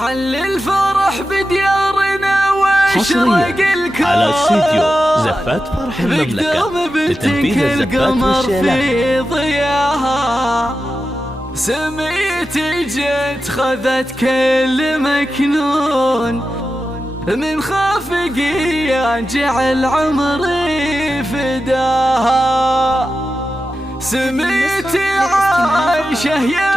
حل الفرح بديارنا واشرق الكون على استديو زفات فرح المملكة لتنفيذ الزفات في ضياها. سميتي جت خذت كل مكنون من خافقية جعل عمري فداها. سميتي عايشة يا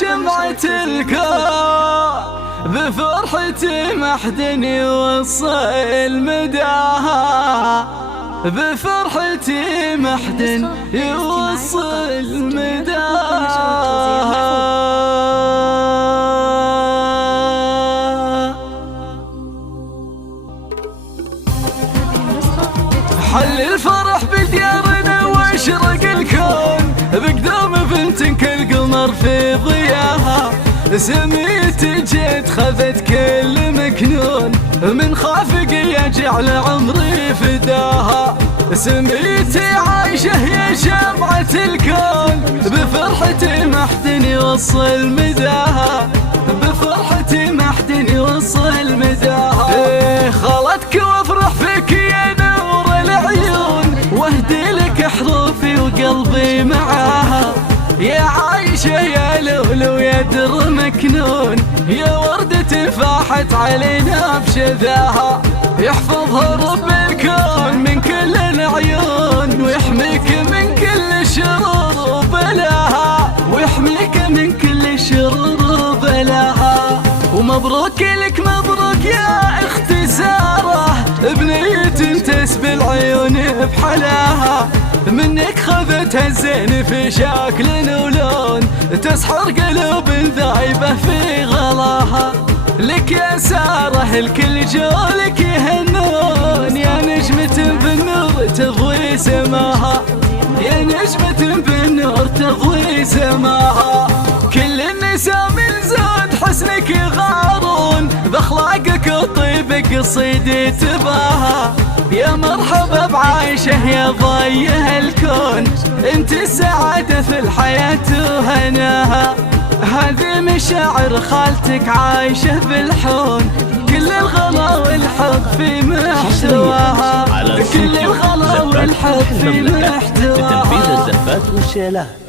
شمعة الكون بفرحتي ما حد يوصل مداها. بفرحتي ما حد يوصل مداها. حل الفرح بديارنا واشرق الكون بقدام بنت كالقمر في ضياها. سميتي جيت خذت كل مكنون من خافقية جعل عمري فداها. سميتي عايشة يا شمعة الكون بفرحتي ما حد يوصل مداها. بفرحتي ما حد يوصل مداها. خلتك وافرح فيك يا نور العيون واهدي لك حروفي وقلبي معاها. يا عايشة يا لولو يا در مكنون يا وردة فاحت علينا بشذاها. يحفظها رب الكون من كل العيون ويحميك من كل شرور وبلاها. ويحميك من كل شرور وبلاها. ومبروك لك مبروك يا اختي سارة بنية تسبي العيون بحلاها. منك خذتها الزين في شكل ولون تسحر قلوب ذايبة في غلاها. لك يا سارة الكل جولك يهنون يا نجمة بالنور تضوي سماها. يا نجمة بالنور تضوي سماها. كل النساء من زود حسنك يغارون باخلاقك وطيبك قصيدي تباها. يا مرحبا بعايشة يا ضيه الكون انت السعادة في الحياة وهناها. هذه مشاعر خالتك عايشة بالحون كل الغلا والحب في محتواها. كل الغلا والحب في محتواها. لتنفيذ الزفات والشيلات.